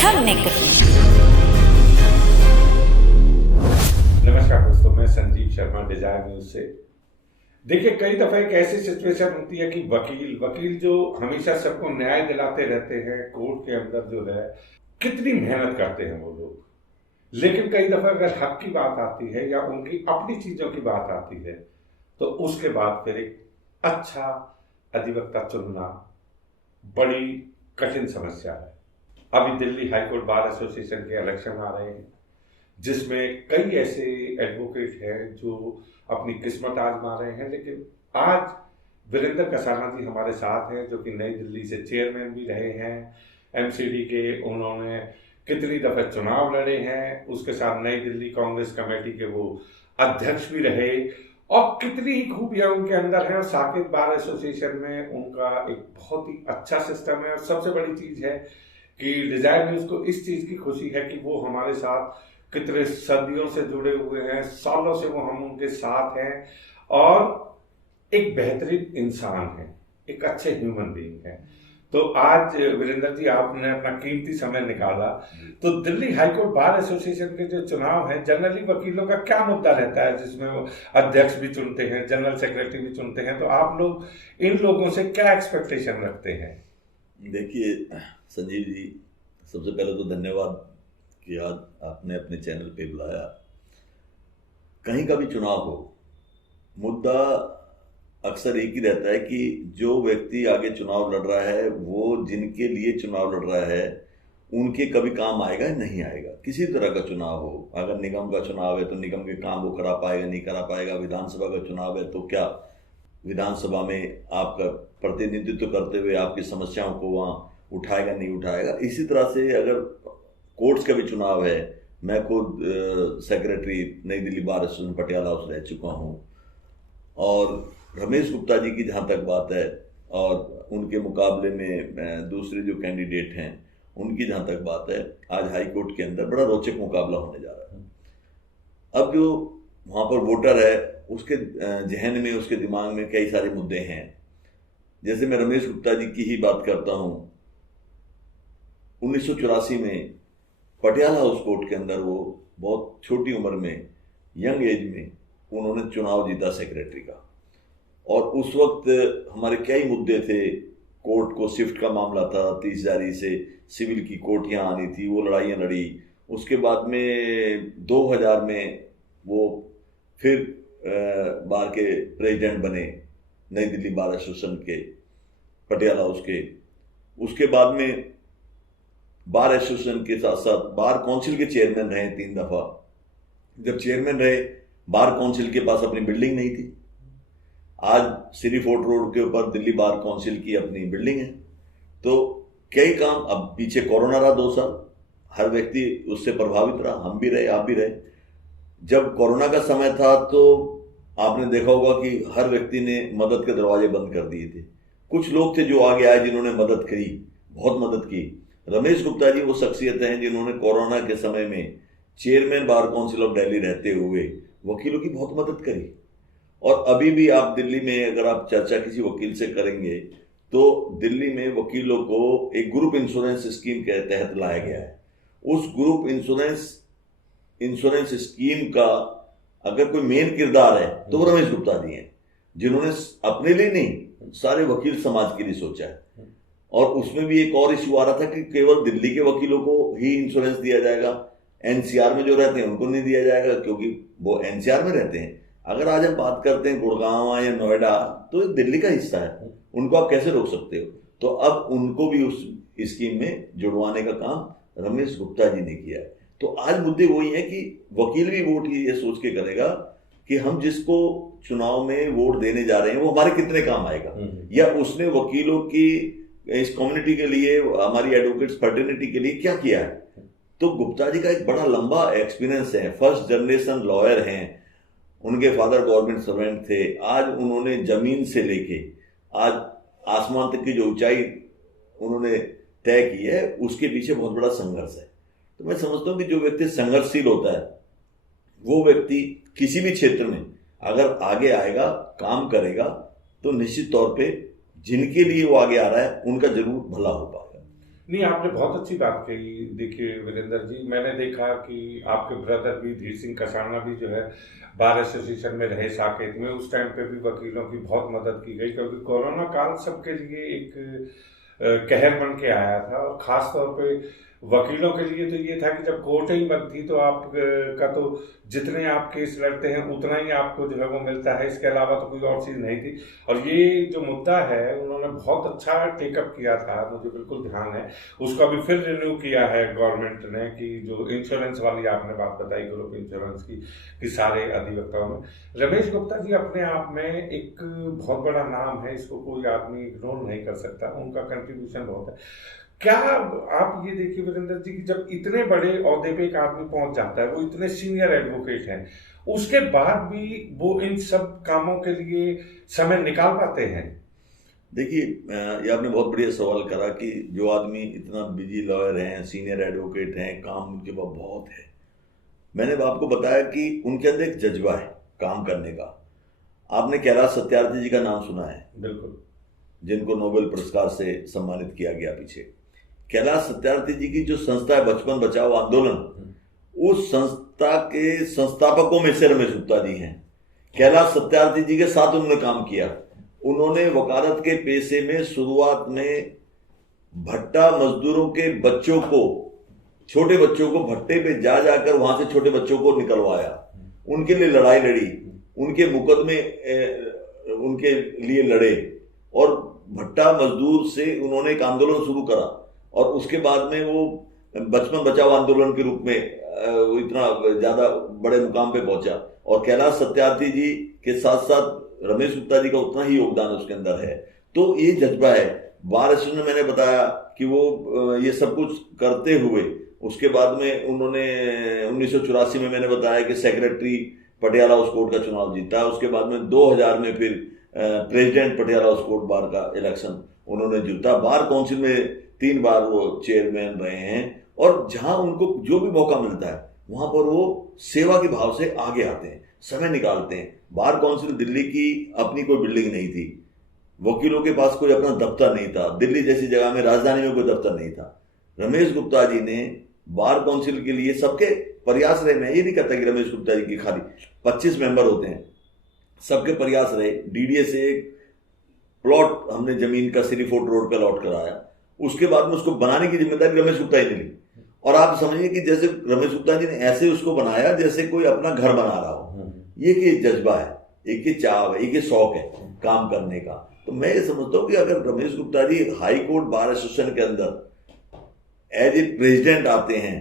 हमने कही। नमस्कार दोस्तों, मैं संजीव शर्मा डिजायर न्यूज से। देखिए, कई दफा एक ऐसी सिचुएशन होती है कि वकील जो हमेशा सबको न्याय दिलाते रहते हैं कोर्ट के अंदर, जो है कितनी मेहनत करते हैं वो लोग, लेकिन कई दफा अगर हक की बात आती है या उनकी अपनी चीजों की बात आती है तो उसके बाद फिर एक अच्छा अधिवक्ता चुनना बड़ी कठिन समस्या है। अभी दिल्ली हाईकोर्ट बार एसोसिएशन के इलेक्शन आ रहे हैं, जिसमें कई ऐसे एडवोकेट हैं जो अपनी किस्मत आजमा रहे हैं। लेकिन आज वीरेंद्र कसाना जी हमारे साथ हैं, जो कि नई दिल्ली से चेयरमैन भी रहे हैं एमसीडी के। उन्होंने कितनी दफे चुनाव लड़े हैं, उसके साथ नई दिल्ली कांग्रेस कमेटी के वो अध्यक्ष भी रहे, और कितनी ही खूबियां उनके अंदर हैं। और साकेत बार एसोसिएशन में उनका एक बहुत ही अच्छा सिस्टम है। और सबसे बड़ी चीज है कि डिजायर न्यूज को इस चीज की खुशी है कि वो हमारे साथ कितने सदियों से जुड़े हुए हैं, सालों से वो हम उनके साथ हैं, और एक बेहतरीन इंसान है, एक अच्छे ह्यूमन बीइंग है। तो आज वीरेंद्र जी, आपने अपना कीमती समय निकाला। तो दिल्ली हाईकोर्ट बार एसोसिएशन के जो चुनाव है, जनरली वकीलों का क्या मुद्दा रहता है, जिसमें वो अध्यक्ष भी चुनते हैं, जनरल सेक्रेटरी भी चुनते हैं, तो आप लोग इन लोगों से क्या एक्सपेक्टेशन रखते हैं? देखिए संजीव जी, सबसे पहले तो धन्यवाद कि आज आपने अपने चैनल पे बुलाया। कहीं का भी चुनाव हो, मुद्दा अक्सर एक ही रहता है कि जो व्यक्ति आगे चुनाव लड़ रहा है, वो जिनके लिए चुनाव लड़ रहा है उनके कभी काम आएगा नहीं आएगा। किसी तरह का चुनाव हो, अगर निगम का चुनाव है तो निगम के काम वो करा पाएगा नहीं करा पाएगा, विधानसभा का चुनाव है तो क्या विधानसभा में आपका प्रतिनिधित्व करते हुए आपकी समस्याओं को वहाँ उठाएगा नहीं उठाएगा। इसी तरह से अगर कोर्ट्स का भी चुनाव है, मैं खुद सेक्रेटरी नई Delhi bar association Patiala house रह चुका हूँ, और रमेश गुप्ता जी की जहाँ तक बात है और उनके मुकाबले में दूसरे जो कैंडिडेट हैं उनकी जहाँ तक बात है, आज हाई कोर्ट के अंदर बड़ा रोचक मुकाबला होने जा रहा है। अब जो वहाँ पर वोटर है उसके जहन में, उसके दिमाग में कई सारे मुद्दे हैं। जैसे मैं रमेश गुप्ता जी की ही बात करता हूँ, 1984 में पटियाला हाउस कोर्ट के अंदर वो बहुत छोटी उम्र में, यंग एज में उन्होंने चुनाव जीता सेक्रेटरी का। और उस वक्त हमारे कई मुद्दे थे, कोर्ट को शिफ्ट का मामला था, 30 जारी से सिविल की कोर्ट यहाँ आनी थी, वो लड़ाइयाँ लड़ी। उसके बाद में 2000 में वो फिर बार के प्रेसिडेंट बने नई दिल्ली बार एसोसिएशन के, पटियाला हाउस के। उसके बाद में बार एसोसिएशन के साथ साथ बार काउंसिल के चेयरमैन रहे 3 दफा। जब चेयरमैन रहे, बार काउंसिल के पास अपनी बिल्डिंग नहीं थी। आज सिटी फोर्ट रोड के ऊपर दिल्ली बार काउंसिल की अपनी बिल्डिंग है। तो कई काम, अब पीछे कोरोना रहा 2 साल, हर व्यक्ति उससे प्रभावित रहा, हम भी रहे, आप भी रहे। जब कोरोना का समय था तो आपने देखा होगा कि हर व्यक्ति ने मदद के दरवाजे बंद कर दिए थे। कुछ लोग थे जो आगे आए, जिन्होंने मदद करी, बहुत मदद की। रमेश गुप्ता जी वो शख्सियत हैं जिन्होंने कोरोना के समय में chairman bar council of Delhi रहते हुए वकीलों की बहुत मदद करी। और अभी भी आप दिल्ली में अगर आप चर्चा किसी वकील से करेंगे तो दिल्ली में वकीलों को एक ग्रुप इंश्योरेंस स्कीम के तहत लाया गया है। उस ग्रुप इंश्योरेंस स्कीम का अगर कोई मेन किरदार है तो वो रमेश गुप्ता जी हैं, जिन्होंने अपने लिए नहीं सारे वकील समाज के लिए सोचा है। और उसमें भी एक और इशू आ रहा था कि केवल दिल्ली के वकीलों को ही इंश्योरेंस दिया जाएगा, एनसीआर में जो रहते हैं उनको नहीं दिया जाएगा, क्योंकि वो एनसीआर में रहते हैं। अगर आज हम बात करते हैं गुड़गांव या नोएडा, तो दिल्ली का हिस्सा है, उनको आप कैसे रोक सकते हो? तो अब उनको भी उस स्कीम में जुड़वाने का काम रमेश गुप्ता जी ने किया है। तो आज मुद्दे वही है कि वकील भी वोट ये सोच के करेगा कि हम जिसको चुनाव में वोट देने जा रहे हैं वो हमारे कितने काम आएगा, या उसने वकीलों की इस कम्युनिटी के लिए, हमारी एडवोकेट्स फर्टर्निटी के लिए क्या किया है। तो गुप्ता जी का एक बड़ा लंबा एक्सपीरियंस है, फर्स्ट जनरेशन लॉयर हैं, उनके फादर गवर्नमेंट सर्वेंट थे। आज उन्होंने जमीन से लेके आज आसमान तक की जो ऊंचाई उन्होंने तय की है, उसके पीछे बहुत बड़ा संघर्ष है। तो मैं समझता हूँ कि जो व्यक्ति संघर्षशील होता है वो व्यक्ति किसी भी क्षेत्र में अगर आगे आएगा, काम करेगा, तो निश्चित तौर पे जिनके लिए वो आगे आ रहा है उनका जरूर भला हो पाएगा। नहीं, आपने बहुत अच्छी बात कही। देखिए वीरेंद्र जी, मैंने देखा कि आपके ब्रदर भी धीर सिंह कसाना भी जो है बार एसोसिएशन में रहे साकेत में। उस टाइम पे भी वकीलों की बहुत मदद की गई, क्योंकि कोरोना काल सबके लिए एक कहर बन के आया था। और ख़ास तौर पे वकीलों के लिए तो ये था कि जब कोर्ट ही बंद थी तो आप का तो जितने आप केस लड़ते हैं उतना ही आपको जो है वो मिलता है, इसके अलावा तो कोई और चीज़ नहीं थी। और ये जो मुद्दा है उन्होंने बहुत अच्छा टेकअप किया था, मुझे बिल्कुल ध्यान है। उसको अभी फिर रिन्यू किया है गवर्नमेंट ने, कि जो इंश्योरेंस वाली आपने बात बताई ग्रुप इंश्योरेंस की, कि सारे अधिवक्ताओं में। रमेश गुप्ता जी अपने आप में एक बहुत बड़ा नाम है, इसको कोई आदमी इग्नोर नहीं कर सकता, उनका कंट्रीब्यूशन बहुत है। क्या आप ये देखिए वीरेंद्र जी कि जब इतने बड़े ओहदे पे एक आदमी पहुंच जाता है, वो इतने सीनियर एडवोकेट हैं, उसके बाद भी वो इन सब कामों के लिए समय निकाल पाते हैं? देखिए, ये आपने बहुत बढ़िया सवाल करा कि जो आदमी इतना बिजी लॉयर हैं, सीनियर एडवोकेट हैं, काम उनके पास बहुत है। मैंने आपको बताया कि उनके अंदर एक जज्बा है काम करने का। आपने कैलाश सत्यार्थी जी का नाम सुना है? बिल्कुल। जिनको नोबेल पुरस्कार से सम्मानित किया गया पीछे। कैलाश सत्यार्थी जी की जो संस्था है बचपन बचाओ आंदोलन, उस संस्था के संस्थापकों में से रमेश गुप्ता जी हैं। कैलाश सत्यार्थी जी के साथ उन्होंने काम किया। उन्होंने वकालत के पेशे में शुरुआत में भट्टा मजदूरों के बच्चों को, छोटे बच्चों को भट्टे पे जा जाकर वहां से छोटे बच्चों को निकलवाया, उनके लिए लड़ाई लड़ी, उनके मुकदमे उनके लिए लड़े, और भट्टा मजदूर से उन्होंने एक आंदोलन शुरू करा। और उसके बाद में वो बचपन बचाओ आंदोलन के रूप में इतना ज्यादा बड़े मुकाम पे पहुंचा। और कैलाश सत्यार्थी जी के साथ साथ रमेश गुप्ता जी का उतना ही योगदान उसके अंदर है। तो ये जज्बा है। बार एसोसिएशन में मैंने बताया कि वो ये सब कुछ करते हुए उसके बाद में उन्होंने 1984 में मैंने बताया कि सेक्रेटरी पटियाला हाउस कोर्ट का चुनाव जीता। उसके बाद में 2000 में फिर president Patiala house court bar का इलेक्शन उन्होंने जीता। बार काउंसिल में 3 बार वो चेयरमैन रहे हैं। और जहां उनको जो भी मौका मिलता है वहां पर वो सेवा के भाव से आगे आते हैं, समय निकालते हैं। बार काउंसिल दिल्ली की अपनी कोई बिल्डिंग नहीं थी, वकीलों के पास कोई अपना दफ्तर नहीं था, दिल्ली जैसी जगह में राजधानी में कोई दफ्तर नहीं था। रमेश गुप्ता जी ने बार काउंसिल के लिए सबके प्रयास रहे। मैं ये नहीं कहता कि रमेश गुप्ता जी की खाली 25 मेंबर होते हैं, सबके प्रयास रहे। डीडीए से एक प्लॉट हमने जमीन का सिटी फोर्ट रोड का लॉट कराया, उसके बाद में उसको बनाने की जिम्मेदारी रमेश गुप्ता जी ने ली। और आप समझिए कि जैसे रमेश गुप्ता जी ने ऐसे उसको बनाया जैसे कोई अपना घर बना रहा हो। ये कि जज्बा है, एक ही चाव है, एक ही शौक है काम करने का। तो मैं ये समझता हूँ कि अगर Ramesh Gupta ji high court bar association के अंदर एज ए प्रेसिडेंट आते हैं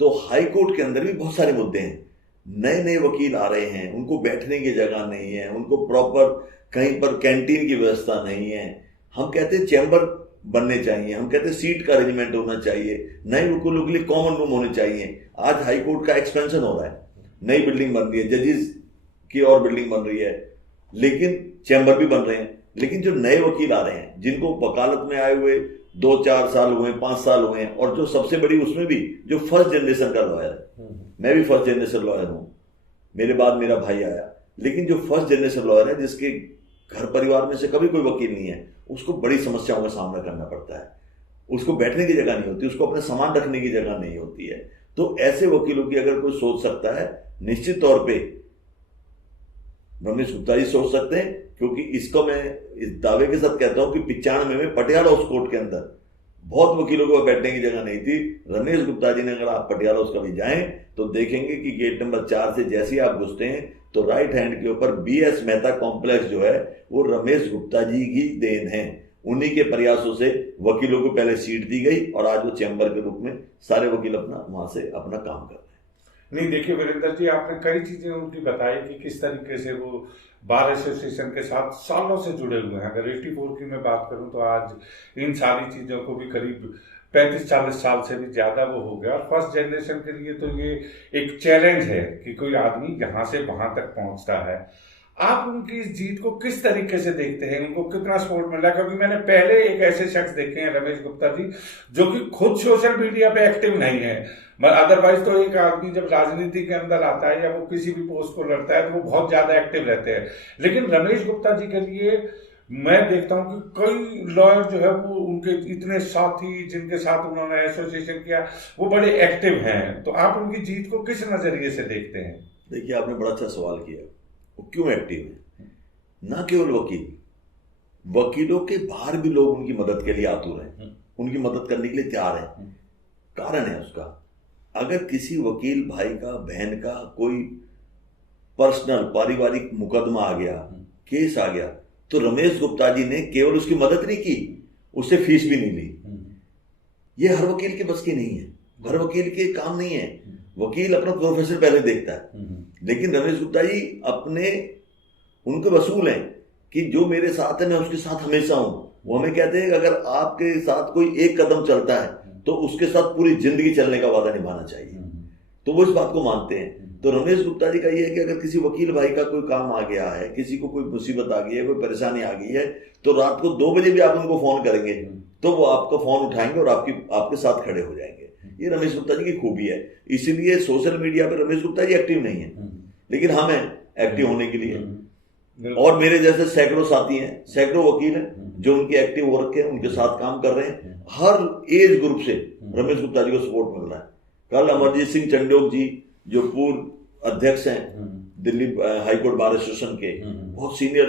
तो हाई कोर्ट के अंदर भी बहुत सारे मुद्दे हैं। नए नए वकील आ रहे हैं, उनको बैठने की जगह नहीं है, उनको प्रॉपर कहीं पर कैंटीन की व्यवस्था नहीं है। हम कहते हैं चैम्बर बनने चाहिए, हम कहते हैं सीट का अरेंजमेंट होना चाहिए, नए वकीलों के लिए कॉमन रूम होने चाहिए। आज हाई कोर्ट का एक्सपेंशन हो रहा है, नई बिल्डिंग बन रही है, जजेस की और बिल्डिंग बन रही है, लेकिन चैम्बर भी बन रहे हैं। लेकिन जो नए वकील आ रहे हैं जिनको वकालत में आए हुए 2-4 साल हुए, 5 साल हुए हैं, और जो सबसे बड़ी उसमें भी जो फर्स्ट जनरेशन का लॉयर है, मैं भी फर्स्ट जनरेशन लॉयर हूं, मेरे बाद मेरा भाई आया, लेकिन जो फर्स्ट जनरेशन लॉयर है जिसके घर परिवार में से कभी कोई वकील नहीं है, उसको बड़ी समस्याओं का सामना करना पड़ता है। उसको बैठने की जगह नहीं होती, उसको अपने सामान रखने की जगह नहीं होती है। तो ऐसे वकीलों की अगर कोई सोच सकता है, निश्चित तौर पे रमेश गुप्ता जी सोच सकते हैं। क्योंकि इसको मैं इस दावे के साथ कहता हूं कि 95 में पटियाला हाउस कोर्ट के अंदर बहुत वकीलों को बैठने की जगह नहीं थी। रमेश गुप्ता जी ने, अगर आप पटियाला हाउस कभी जाएं तो देखेंगे कि गेट नंबर 4 से जैसे ही आप घुसते हैं तो राइट हैंड के ऊपर BS मेहता कॉम्प्लेक्स जो है वो रमेश गुप्ता जी की देन है। उन्हीं के प्रयासों से वकीलों को पहले सीट दी गई और आज वो चैम्बर के रूप में सारे वकील अपना वहां से अपना काम कर रहे हैं। नहीं, देखिए वीरेंद्र जी, आपने कई चीजें उनकी बताई कि किस तरीके से वो बार एसोसिएशन के साथ सालों से जुड़े हुए हैं। अगर 84 की मैं बात करूं तो आज इन सारी चीजों को भी करीब 35-40 साल से भी ज्यादा वो हो गया। और फर्स्ट जनरेशन के लिए तो ये एक चैलेंज है कि कोई आदमी यहाँ से वहां तक पहुंचता है। आप उनकी इस जीत को किस तरीके से देखते हैं, उनको कितना सपोर्ट मिला? क्योंकि मैंने पहले एक ऐसे शख्स देखे हैं रमेश गुप्ता जी जो कि खुद सोशल मीडिया पे एक्टिव नहीं है। अदरवाइज तो एक आदमी जब राजनीति के अंदर आता है या वो किसी भी पोस्ट को लड़ता है तो वो बहुत ज्यादा एक्टिव रहते हैं। लेकिन रमेश गुप्ता जी के लिए मैं देखता हूँ कि कई लॉयर जो है वो उनके इतने साथी जिनके साथ उन्होंने एसोसिएशन किया वो बड़े एक्टिव हैं, तो आप उनकी जीत को किस नजरिए से देखते हैं? देखिए, आपने बड़ा अच्छा सवाल किया। वो क्यों एक्टिव है? ना केवल वकील, वकीलों के बाहर भी लोग उनकी मदद के लिए आतुर हैं, उनकी मदद करने के लिए तैयार हैं। कारण है उसका, अगर किसी वकील भाई का, बहन का कोई पर्सनल पारिवारिक मुकदमा आ गया, केस आ गया, तो रमेश गुप्ता जी ने केवल उसकी मदद नहीं की, उससे फीस भी नहीं ली। ये हर वकील के बस की नहीं है, हर वकील के काम नहीं है। वकील अपना प्रोफेशन पहले देखता है, लेकिन रमेश गुप्ता जी अपने उनके वसूल हैं कि जो मेरे साथ है मैं उसके साथ हमेशा हूं। वो हमें कहते हैं कि अगर आपके साथ कोई एक कदम चलता है तो उसके साथ पूरी जिंदगी चलने का वादा निभाना चाहिए, तो वो इस बात को मानते हैं। तो रमेश गुप्ता जी का ये है कि अगर किसी वकील भाई का कोई काम आ गया है, किसी को कोई मुसीबत आ गई है, कोई परेशानी आ गई है, तो रात को 2 बजे भी आप उनको फोन करेंगे तो वो आपका फोन उठाएंगे और आपके साथ खड़े हो जाएंगे। ये रमेश गुप्ता जी की खूबी है। इसीलिए सोशल मीडिया पर रमेश गुप्ता जी एक्टिव नहीं है, लेकिन हम हैं एक्टिव होने के लिए। और मेरे जैसे सैकड़ों साथी हैं, सैकड़ों वकील हैं जो उनके एक्टिव हो रखे हैं, उनके साथ काम कर रहे हैं। हर एज ग्रुप से रमेश गुप्ता जी को सपोर्ट मिल रहा है। कल अमरजीत सिंह चंडोक जी जो पूर्व अध्यक्ष हैं दिल्ली हाईकोर्ट बार एसोसिएशन के, बहुत सीनियर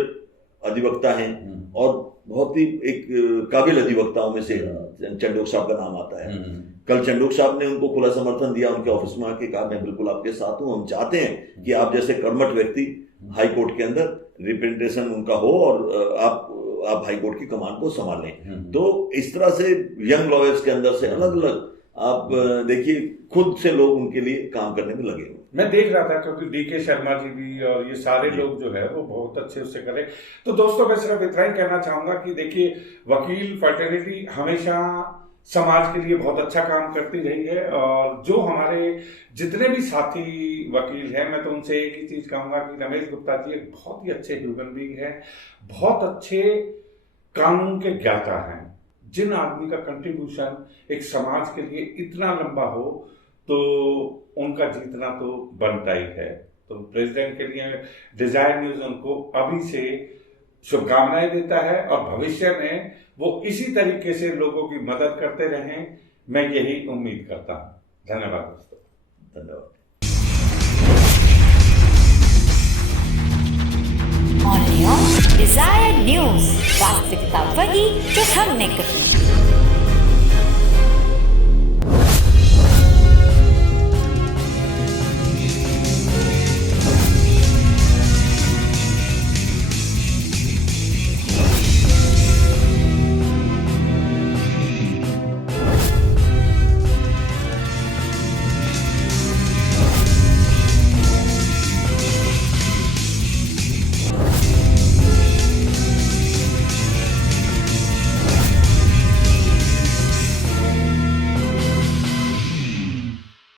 अधिवक्ता हैं और बहुत ही एक काबिल अधिवक्ताओं में से चंडोक साहब का नाम आता है। कल चंडोक साहब ने उनको खुला समर्थन दिया, उनके ऑफिस में आके कहा मैं बिल्कुल आपके साथ हूं, हम चाहते हैं कि आप जैसे कर्मठ व्यक्ति हाई कोर्ट के अंदर रिप्रेजेंटेशन उनका हो और आप हाई कोर्ट की कमान को संभालें। तो इस तरह से यंग लॉयर्स के अंदर से अलग अलग आप देखिए खुद से लोग उनके लिए काम करने में लगे हुए। मैं देख रहा था क्योंकि डीके शर्मा जी भी और ये सारे लोग जो है वो बहुत अच्छे उससे करें। तो दोस्तों मैं सिर्फ इतना ही कहना चाहूंगा कि देखिए वकील फर्टर्निटी हमेशा समाज के लिए बहुत अच्छा काम करती रही है, और जो हमारे जितने भी साथी वकील हैं मैं तो उनसे एक ही चीज कहूंगा कि रमेश गुप्ता जी एक बहुत ही अच्छे ह्यूमन बीइंग है, बहुत अच्छे कानून के ज्ञाता हैं। जिन आदमी का कंट्रीब्यूशन एक समाज के लिए इतना लंबा हो तो उनका जीतना तो बनता ही है। तो प्रेसिडेंट के लिए डिजायर न्यूज उनको अभी से शुभकामनाएं देता है और भविष्य में वो इसी तरीके से लोगों की मदद करते रहें, मैं यही उम्मीद करता हूं। धन्यवाद दोस्तों। धन्यवाद। ऑन डिजायर न्यूज, वास्तविकता वही जो हमने कही।